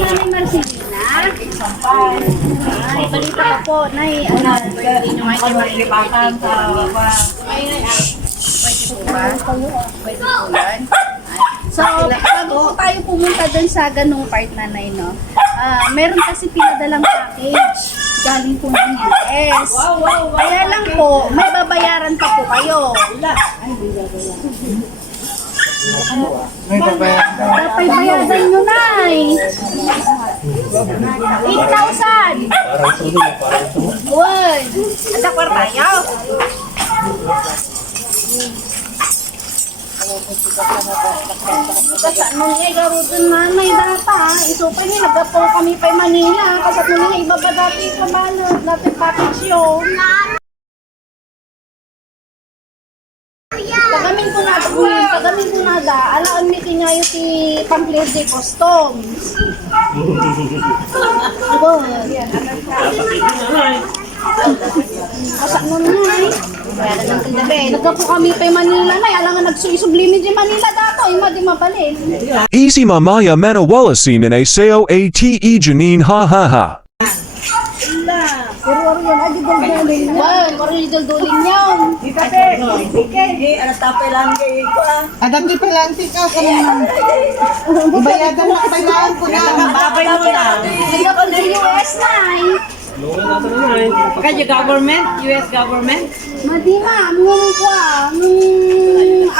Nanay Marcelina. Ay, balita ko po, Nay, birthday nyo ngayon kay Marcelina. Pwede po ba? Pwede po yan. So, bago po tayo pumunta dun sa ganung part, Nanay, no? Meron kasi pinadalang package galing po ng US. Kaya lang po, may babayaran pa po kayo. May babayaran. Dapat bayaran nyo, Nay. 8,000. Good. At ako tayo. Kasi nung niya garutin Nanay data, isupan niya, nagkapo kami pa Manila. Kasi nung niya ibaba dati sa balot, dati package yun. Pagamin ko nada, alaan mi kinyayo si Pampleur de Customs. Kasak nun Nay. Nagkapo kami pa Manila Nay, alangan nagsuisublimi di Manila dato, ima di mabalik. Easy mamaya manawalasin in aseo ate Janine ha ha ha. Pero yun, adi dulduling yan. Original duling yan. Di kape. Sige, anak tapay lang kayo ko ah. Adam di pelanti ka kanina. Ibayadan na kailangan ko na. Babay mo na. Nagkapo sa US Nay. Kaya government, US government. Madima, nung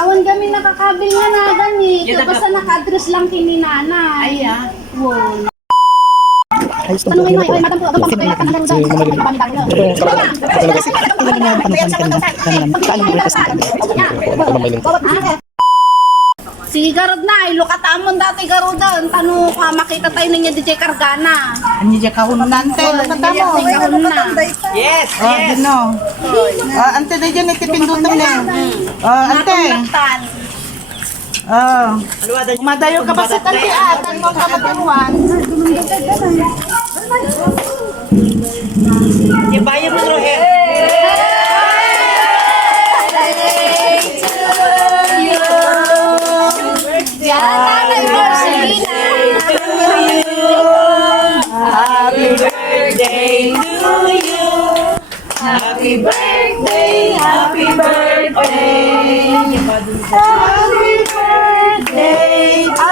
awan kami nakakabil nga na gani. Basta naka-address lang kini nanay. Ay ah. Wow. Ano ngayon, ay madam po, ako pa kayo kanang daw. Sige garod na, ilukataan mo dati garodan. Tano ka makita tayo ninyo DJ Cargana. Ano dyan kahunan nante? Lukata mo. Kahon na. Yes, Oh, gino. Ante na dyan itipindutan na. Ante. Umadayo ka ba sa tantian? Tanong ka maturuan. ibayan mo Rohel. Nanay Marcelina. Happy birthday to you. Happy birthday, happy birthday. Happy birthday to you.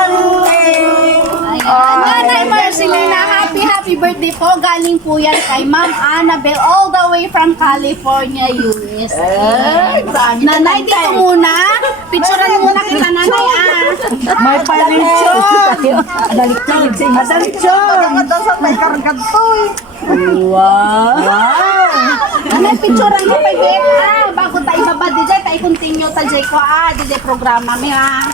Nanay Marcelina, happy birthday po. Galing po yan kay Ma'am Annabel all the way from California, USA. Nanay, dito muna. Picturean muna kita, Nanay, ah. May palichon. Adalichon. Wow. Nanay, picturean mo pa din, ah. Bago tayo baba, DJ, tayo continue tayo ko, ah. DJ programa mi, ah.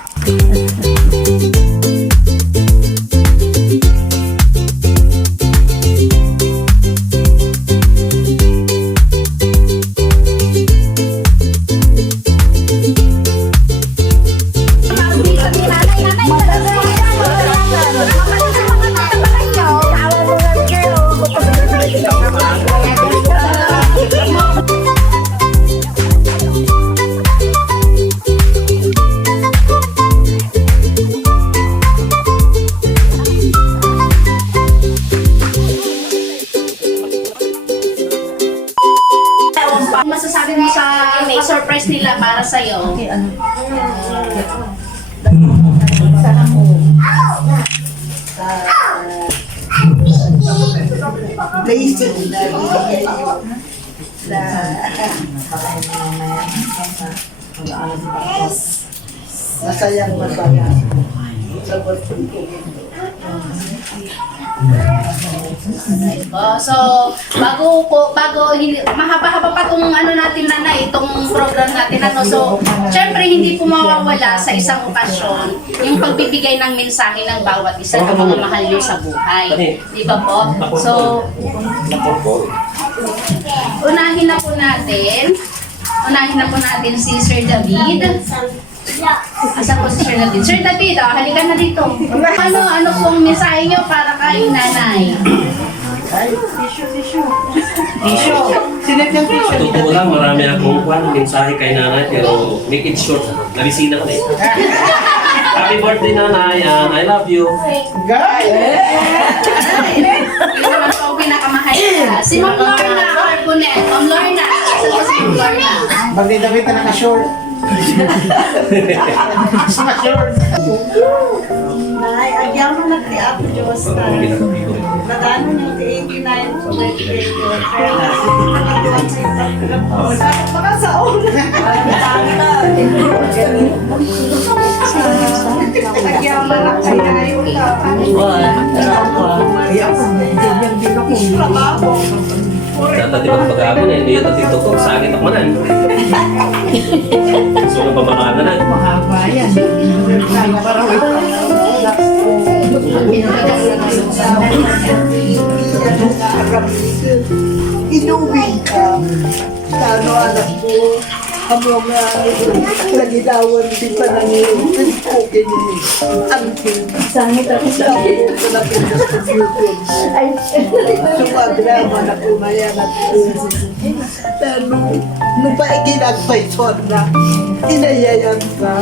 Masasabi mo sa surprise nila para sa'yo? Masayang masaya. So, mahaba-haba pa itong ano natin Nanay, itong program natin so, syempre hindi po mawawala sa isang okasyon yung pagbibigay ng mensahe ng bawat isa ng mga mahal nyo sa buhay. Di ba po? So, unahin na po natin si Sir David. Asa po si Sir David? Sir David, halika na dito. Ano pong mensahe nyo para kay Nanay? Tissue. Sinip yung tissue. Totoo lang, marami akong mensahe kay Nanay, pero make it short. Nalisina ko na eh. Happy birthday, nanay. I love you. Guys! Hindi naman po ang pinakamahal. Si Ma'am Lorna Carbonet. Ma'am Lorna. Saan po si Ma'am Lorna? Magdidawit na naka-short. Naka-short. Nay, agyan mo na kay Apo Diyos na nagano yung 89 birthday ko. Kaya makasaon. Agyan mo na kay trabaho. Data di ba pag-aabon eh, hindi yun ang titok sa akin takmanan. So, nang pamakanan na. Inuwing ka. Ano anak mo? Ang mga nagilawan din pa ng cooking angkin. Sangit ako sa akin. Sumagrama na kumaya na pero nung pa ikinagpaison na inayayan ka.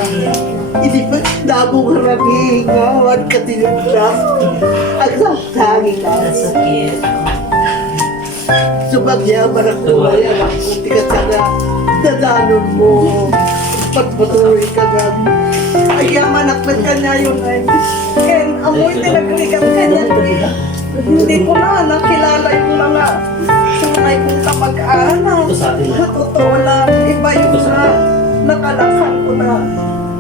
Hindi pa nabong raningawan ka tinagdam. Ang sasangin ka na sakit. Sumagyaman na kumaya na kuti ka sana dadanon mo. Pagpatuloy ka nga. Ayaman akmat ka niya yun ay. Ken, amoy tinaglikap ka niya. Hindi ko na nakilala yung mga tunay kong kamag-anak. Ito sa atin na. Totoo lang, iba yung nakalakhan ko na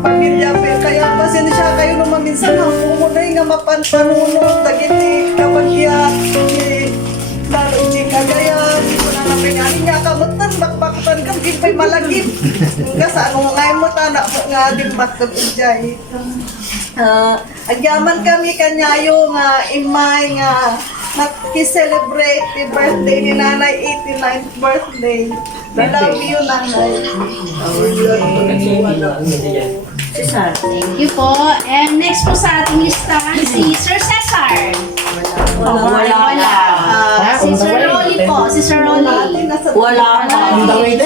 pamilya. Pero kaya pasensya kayo naman minsan ang pumunay nga mapanpanunod, nagiti kapagya, lalo hindi kagaya, hindi ko na napingali nga kamutan, bakbakutan kang gipay malagip. Nga sa ano ngayon mo, tanak mo nga din bakbakujay. Agyaman kami kanyayo nga imay nga nag-celebrate the birthday ni Nanay, 89th birthday. I love you, Nanay. Thank you po. And next po sa ating listahan, si Sir Cesar. Wala. Si Sir Rolly po. Si Sir Rolly. Wala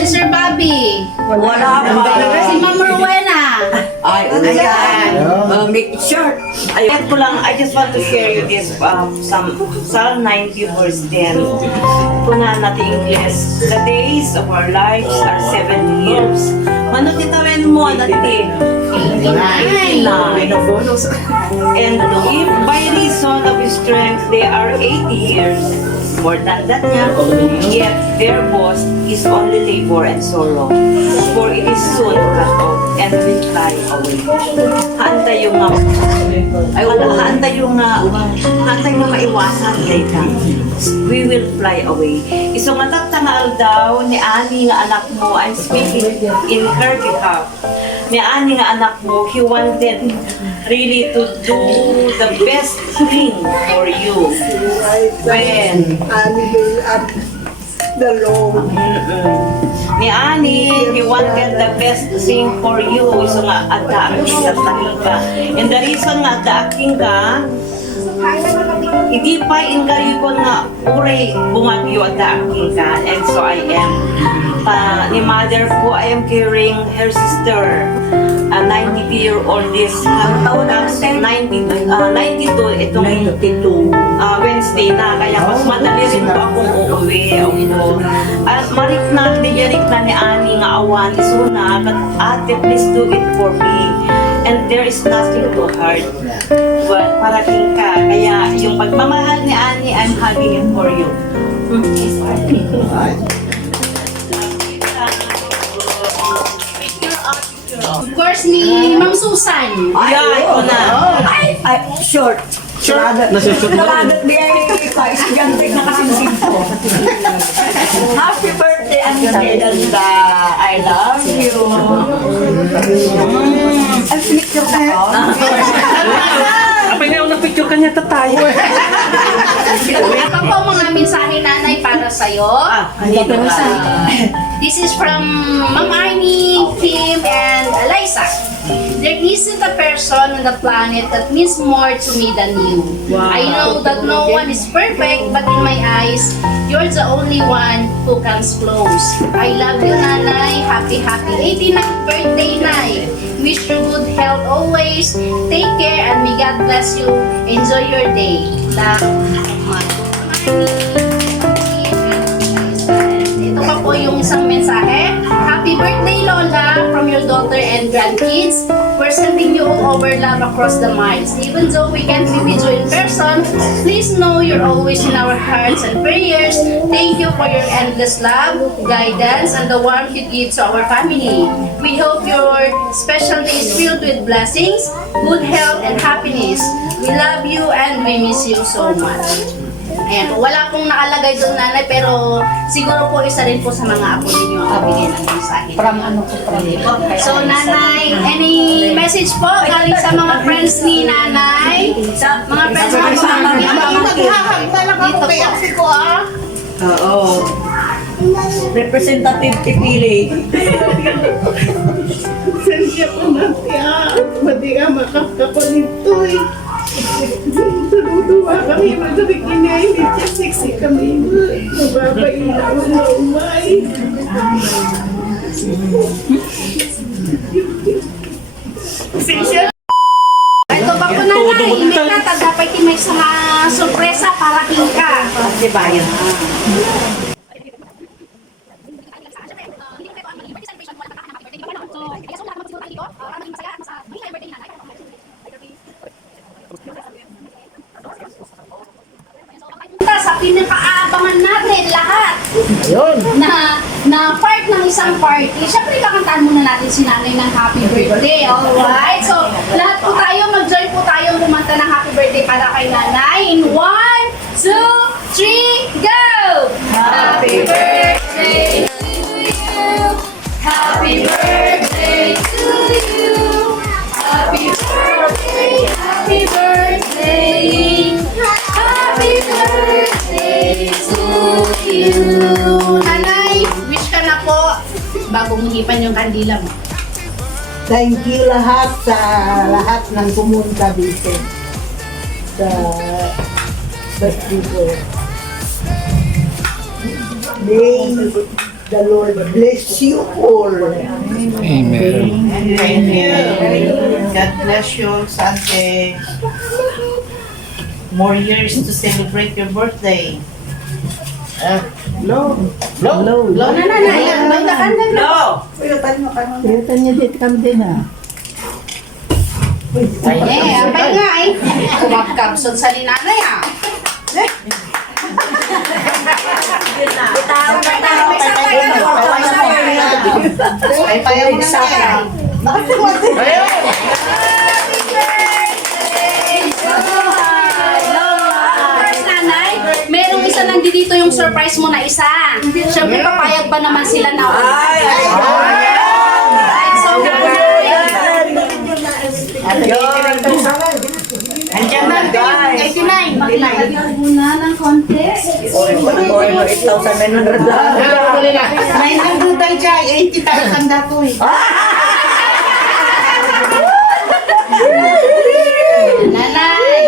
Si Sir Bobby. Wala Si Ma'am Rowena. Ay, ayan. Make it short. Ayun ko lang, I just want to share you this some Psalm 90 verse 10. Kuna natin English. The days of our lives are 70 years. Ano titawin mo dati? 89. And if by reason of strength they are 80 years, more than that niya, yet their boast is only labor and sorrow. For it is soon cut off and will fly away. Hanta yung hanta yung maiwasan later. We will fly away. Isong matatangal daw ni Ani nga anak mo, I'm speaking in her behalf. Ni Ani nga anak mo, he wanted really to do the best thing for you. When the Lord. Ni Ani, he wanted the best thing for you. So nga, ata-aking ka. And the reason nga ata-aking ka, hindi pa ingaripon nga uray bumagyo ata-aking ka. And so I am. Ni mother ko, I am carrying her sister. 92-year-old this taon na 92 itong Wednesday na kaya mas madali rin po akong uuwi at marik na ni Ani nga awan isuna but ate please do it for me and there is nothing too hard but parating ka kaya yung pagmamahal ni Ani I'm hugging it for you. Of course, ni Ma'am Susan. Yeah, ito na. Ay, short. Nalagat niya yung estudyante na kasing ko. Happy birthday, Angela. I love you. Ang picture ka. Apa nga, unang picture ka niya tatay. Apa po mga mensahe nanay para sa'yo. Kanina ba? This is from Ma'am Arnie, Kim, and Eliza. There isn't a person on the planet that means more to me than you. I know that no one is perfect, but in my eyes, you're the only one who comes close. I love you, Nanay. Happy 89th birthday, Nay. Wish you good health always. Take care and may God bless you. Enjoy your day. Love you so much. Ito pa po yung isang mensahe. Happy birthday, Lola, from your daughter and grandkids. We're sending you all over love across the miles. Even though we can't be with you in person, please know you're always in our hearts and prayers. Thank you for your endless love, guidance, and the warmth you give to our family. We hope your special day is filled with blessings, good health, and happiness. We love you and we miss you so much. Ayan, wala pong nakalagay doon, Nanay, pero siguro po isa rin po sa mga apo ninyo ang kabigay ng mensahe. From ano po? So, Nanay, any message po galing sa mga friends ni Nanay? Sa mga friends mo po ang dito po. Oo. Representative Kipili. Sensya ko na siya. Madi ka makakapanito eh. Tutuwa kami magdabig inay. Hindi sexy kami. Mababay na ako na umay. Ito pa po, Nanay. May dapat may mga sorpresa para ka. Di ba yun? Sa pinakaabangan natin lahat na part ng isang party, syempre kakantahan muna natin si Nanay ng happy birthday, alright? So, lahat po tayo, mag-join po tayo kumanta ng happy birthday para kay Nanay in 1, 2, 3, go! Happy birthday to you! Happy birthday to you! Happy birthday, happy birthday! Happy birthday to you! Nanay, wish ka na po bago muhipan yung kandila mo. Thank you lahat ng pumunta dito sa birthday ko. May the Lord bless you all. Thank you. God bless you, Sante. More years to celebrate your birthday. No. Lo na nanay, magdakan na na. No! Kaya niya dito kami din ha. Abay nga eh. Kumapkapsod sa ni nanay ah. Bitaw na tayo. Ay, payaw mo na yan. Nanay, merong isa nandito yung surprise mo na isa. Siyempre, papayag ba naman sila na? So, Andiyan na, guys. 89. Maglagay muna ng contest. 8,900 lang. 900 tayo dyan, 80,000 dato eh. Nanay,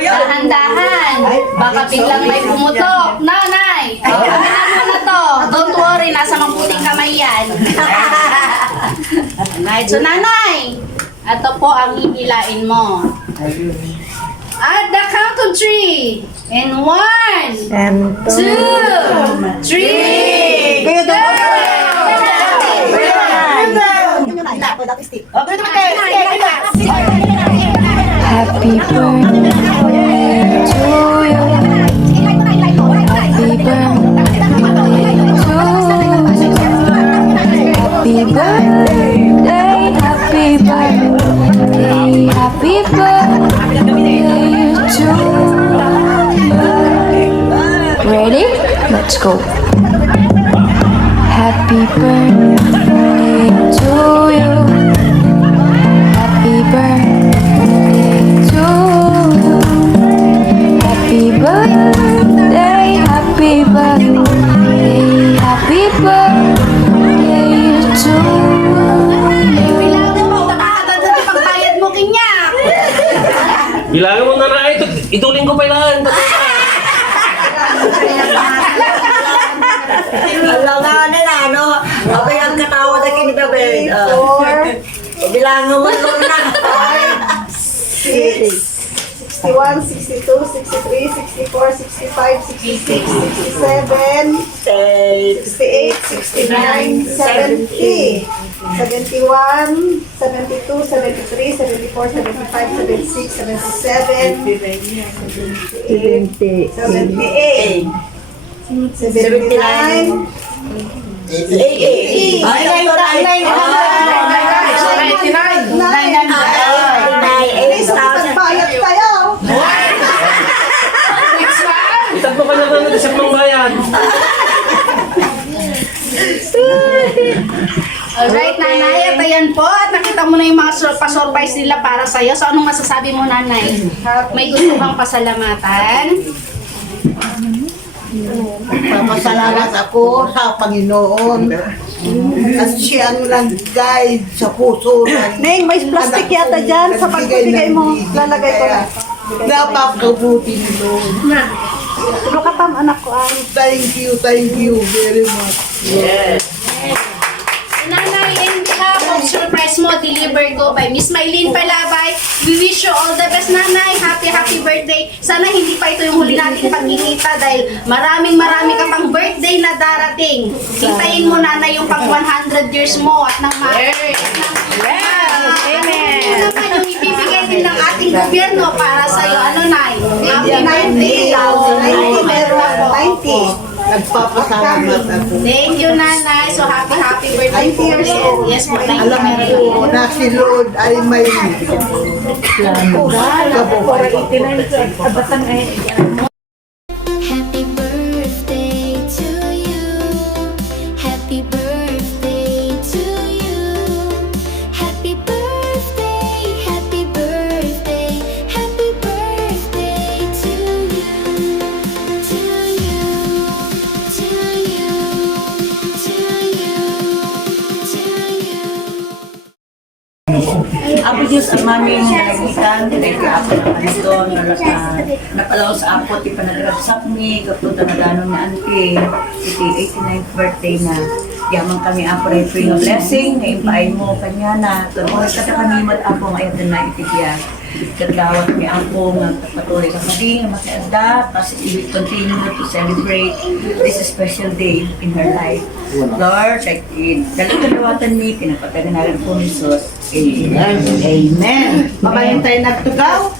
dahan-dahan. Baka biglang may pumutok. Nanay, kailangan na to. Don't worry, nasa mabuting kamay yan. Nanay, so nanay, ito po ang hihilain mo. At the count of 3. And 1, 2, 3, go! Happy birthday to you. Happy birthday, happy birthday, happy birthday to you. Ready? Let's go. Happy birthday to you. Happy birthday to you. Happy birthday, happy birthday. birthday to Bilangan mo, nakakaganda na pagbayad mo kinyak. Bilangin mo na na ito. Ituling ko pa ilan. Alam nga nila, ano? Abay, ang katawa na kinitabi. 4, Bilangan mo na. 6, 61, 62, 63, 64, 65, 66, 67, 68, 69, 70, 71, 72, 73, 74, 75, 76, 77, 78, 79, 80. Pagbayad kayo! Itag mo ka na ng isang mga bayan. Alright, nanay, at ayan po. At nakita mo na yung mga pa-surprise nila para sa'yo. So, anong masasabi mo, nanay? May gusto kang pasalamatan? Papasalamat ako sa Panginoon. At siya ang nag-guide sa puso ng Neng, may plastic yata dyan sa pagbibigay mo. Lalagay ko na. napakabuti nito. Ano ka tam, anak ko? Thank you very much. Nanay, and ang surprise mo, deliver ko by Miss Maylene Palabay. We wish you all the best, nanay. Happy birthday. Sana hindi pa ito yung huli nating pagkikita dahil maraming ka pang birthday na darating. Hintayin mo, nanay, yung pag 100 years mo at nang Amen. Ano naman yung ibibigay din ng ating gobyerno para sa'yo, ano, nay? Happy birthday. 90 meron ako. 90. Nagpapasalamat ako. Thank you, nanay. So, happy birthday po years ulit. old. Yes po, thank you. Alam ko na si Lord ay may Happy birthday to you. Happy birthday to you. Happy birthday, happy birthday, happy birthday to you. To you, to you, to you, to you. Ako Diyos ang maming nalagitan, dahil ako naman ito, napalaw sa ako, ti panagrabsak ni, kapunta na gano'n na auntie, iti 89th birthday na. Yaman kami ako rin for yung blessing, na impaay mo kanya na, tuloy ka na kami mag-ako, ngayon na itigyan. Katawag ni ako nga patuloy ka kami, nga makianda, tapos we continue to celebrate this special day in her life. Lord, dalawatan ni, pinapataganaran po ni Jesus. Amen. Amen. Mamayang tayo nagtugaw.